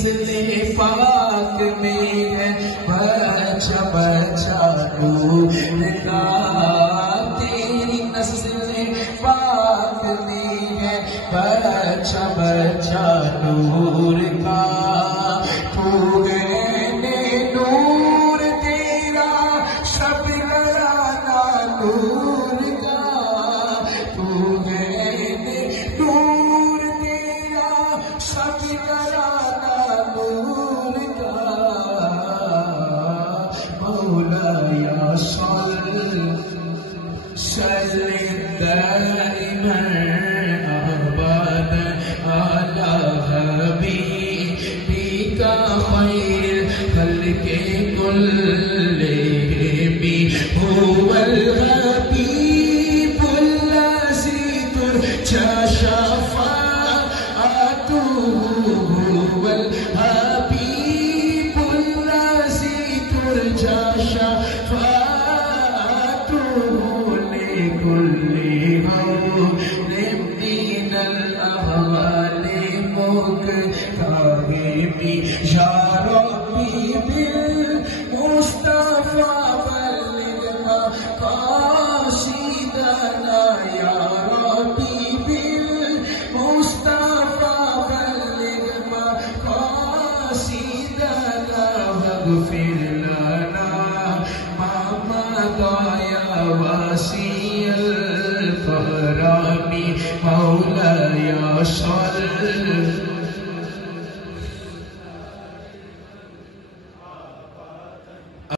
نسل پاک میں ہے بچہ بچہ نور کا، تیری نسل پاک میں ہے بچہ بچہ نور کا، تو ہے نور تیرا شب گرانا نور کا، تو ہے نور تیرا شب گرانا نور کا، مولایا صل دائما ابدا علی حبیبک خیر الخلق كلهم، هو الحبیب الذی ترجى شفاعته، هو الحبیب الذی ترجى شفاعته، لكل هول من الأهوال مكتهم، يا ربي بالمصطفى بلغ مقاصدنا، يا ربي بالمصطفى بلغ مقاصدنا، واغفر لنا ما مضى يا واسع الكرم، مولاي صل